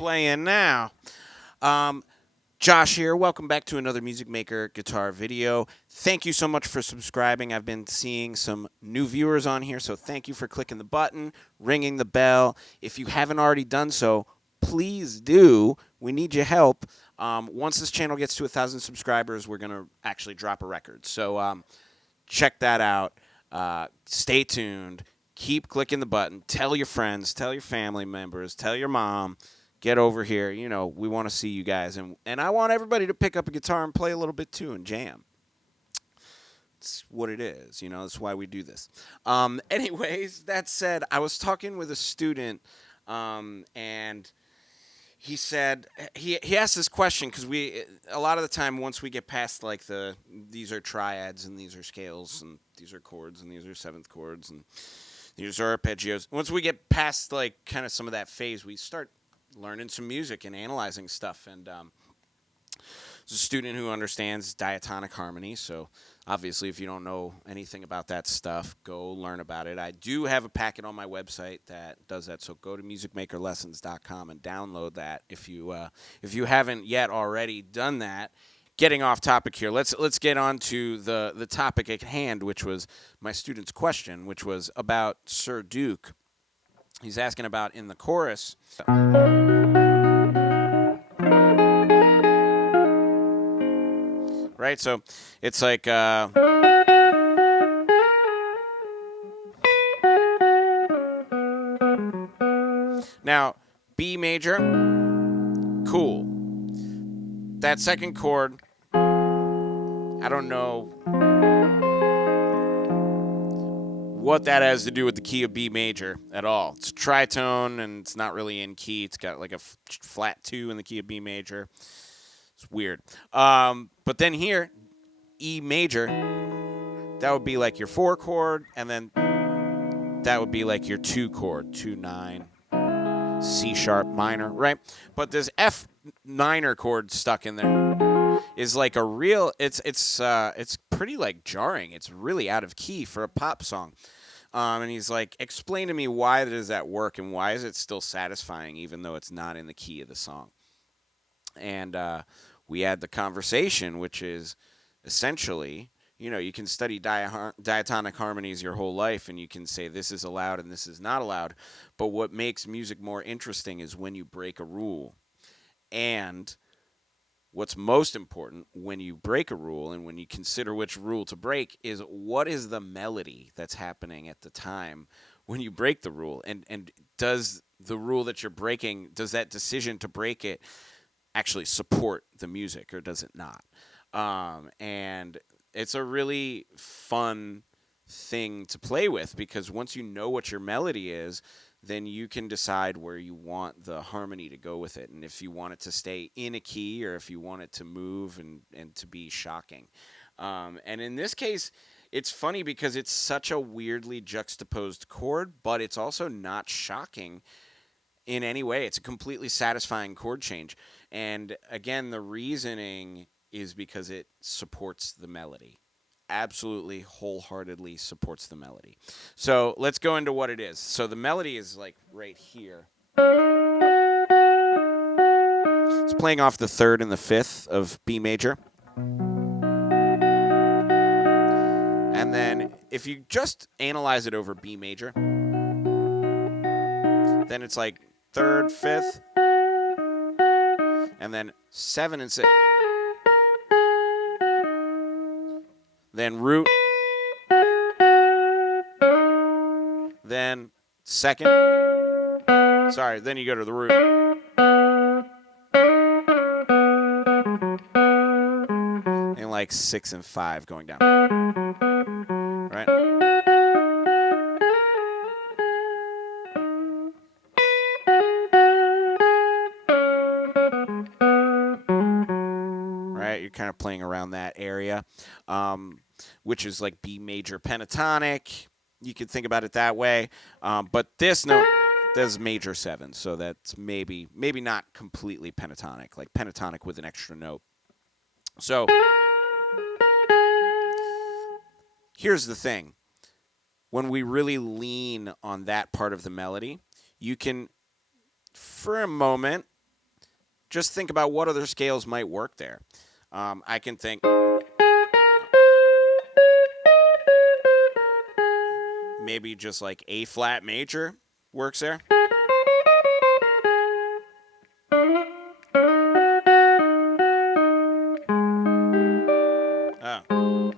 playing now. Josh here. Welcome back to another Music Maker guitar video. Thank you so much for subscribing. I've been seeing some new viewers on here, so thank you for clicking the button, ringing the bell. If you haven't already done so, please do. We need your help. Once this channel gets to 1,000 subscribers, we're going to actually drop a record. So check that out. Stay tuned. Keep clicking the button. Tell your friends. Tell your family members. Tell your mom. Get over here. You know, we want to see you guys. And I want everybody to pick up a guitar and play a little bit too and jam. It's what it is. You know, that's why we do this. Anyways, that said, I was talking with a student and he said, he asked this question because a lot of the time once we get past like these are triads and these are scales and these are chords and these are seventh chords and these are arpeggios. Once we get past like kind of some of that phase, we start learning some music and analyzing stuff. And there's a student who understands diatonic harmony, so obviously if you don't know anything about that stuff, go learn about it. I do have a packet on my website that does that, so go to MusicMakerLessons.com and download that if you haven't yet already done that. Getting off topic here, let's get on to the topic at hand, which was my student's question, which was about Sir Duke. He's asking about in the chorus. Right, so it's like now B major, cool. That second chord, I don't know what that has to do with the key of B major at all. It's a tritone, and it's not really in key. It's got like a flat 2 in the key of B major. It's weird. But then here, E major, that would be like your 4 chord, and then that would be like your 2 chord, 2-9, C sharp minor, right? But this F minor chord stuck in there is like a real, it's pretty like jarring. It's really out of key for a pop song. And he's like, explain to me why does that work and why is it still satisfying even though it's not in the key of the song? And we had the conversation, which is essentially, you know, you can study diatonic harmonies your whole life and you can say this is allowed and this is not allowed. But what makes music more interesting is when you break a rule. And what's most important when you break a rule and when you consider which rule to break is what is the melody that's happening at the time when you break the rule? And does the rule that you're breaking, does that decision to break it actually support the music or does it not? And it's a really fun thing to play with because once you know what your melody is, then you can decide where you want the harmony to go with it. And if you want it to stay in a key or if you want it to move and to be shocking. And in this case, it's funny because it's such a weirdly juxtaposed chord, but it's also not shocking in any way. It's a completely satisfying chord change. And again, the reasoning is because it supports the melody. Absolutely wholeheartedly supports the melody. So let's go into what it is. So the melody is like right here. It's playing off the 3rd and the 5th of B major. And then if you just analyze it over B major, then it's like 3rd, 5th, and then 7 and 6. Then root, then 2nd, sorry, then you go to the root, and like 6 and 5 going down, right? Right, you're kind of playing around that area. Which is like B major pentatonic. You could think about it that way. But this note, does major 7, so that's maybe not completely pentatonic, like pentatonic with an extra note. So here's the thing. When we really lean on that part of the melody, you can, for a moment, just think about what other scales might work there. I can think maybe just like A flat major works there. Oh.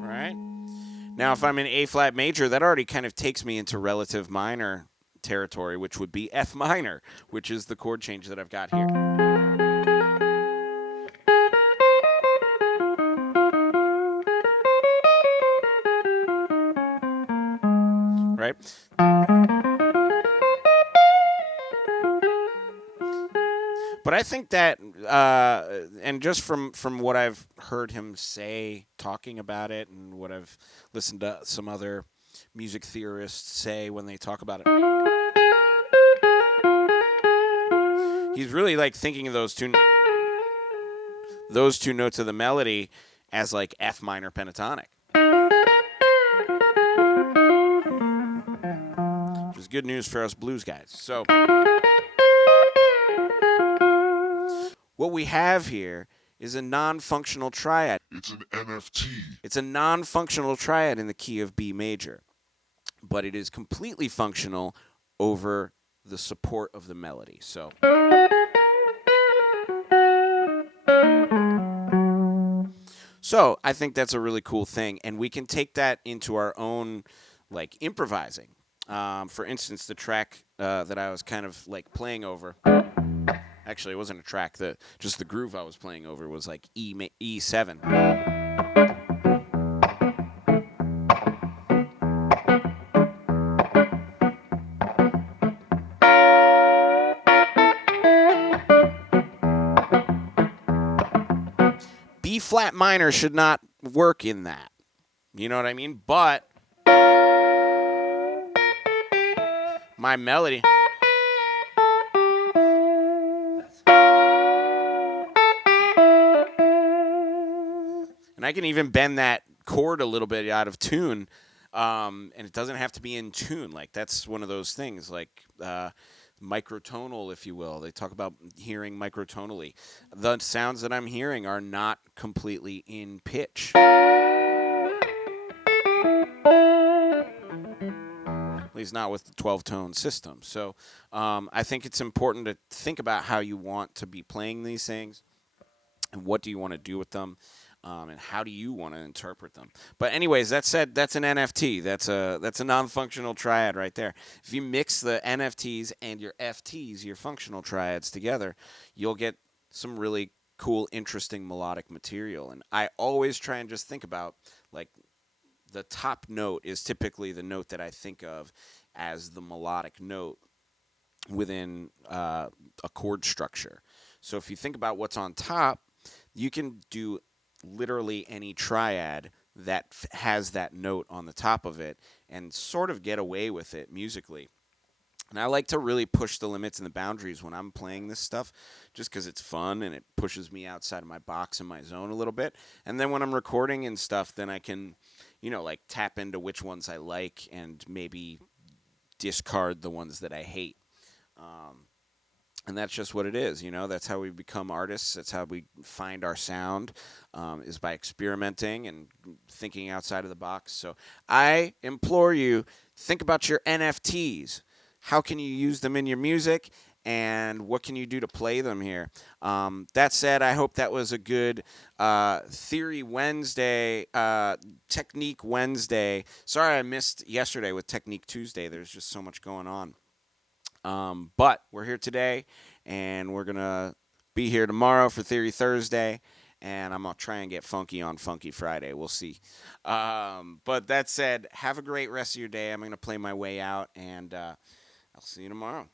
Right? Now, if I'm in A flat major, that already kind of takes me into relative minor territory, which would be F minor, which is the chord change that I've got here. Right? But I think that, and just from what I've heard him say, talking about it, and what I've listened to some other music theorists say when they talk about it, he's really like thinking of those two notes of the melody as like F minor pentatonic. Which is good news for us blues guys. So what we have here is a non-functional triad. It's an NFT. It's a non-functional triad in the key of B major, but it is completely functional over the support of the melody. So I think that's a really cool thing, and we can take that into our own, like, improvising. For instance, the track that I was kind of like playing over. Actually, it wasn't a track. Just the groove I was playing over was like E7. B flat minor should not work in that. You know what I mean? But my melody. And I can even bend that chord a little bit out of tune, and it doesn't have to be in tune. Like, that's one of those things, like microtonal, if you will. They talk about hearing microtonally. The sounds that I'm hearing are not completely in pitch. At least not with the 12-tone system. So I think it's important to think about how you want to be playing these things, and what do you want to do with them. And how do you want to interpret them? But anyways, that said, that's an NFT. That's a non-functional triad right there. If you mix the NFTs and your FTs, your functional triads together, you'll get some really cool, interesting melodic material. And I always try and just think about, like, the top note is typically the note that I think of as the melodic note within a chord structure. So if you think about what's on top, you can do literally any triad that has that note on the top of it and sort of get away with it musically. And I like to really push the limits and the boundaries when I'm playing this stuff, just because it's fun and it pushes me outside of my box and my zone a little bit. And then when I'm recording and stuff, then I can, like, tap into which ones I like and maybe discard the ones that I hate. And that's just what it is, That's how we become artists. That's how we find our sound, is by experimenting and thinking outside of the box. So I implore you, think about your NFTs. How can you use them in your music, and what can you do to play them here? That said, I hope that was a good Theory Wednesday, Technique Wednesday. Sorry I missed yesterday with Technique Tuesday. There's just so much going on. But we're here today, and we're going to be here tomorrow for Theory Thursday, and I'm going to try and get funky on Funky Friday. We'll see. But that said, have a great rest of your day. I'm going to play my way out, and I'll see you tomorrow.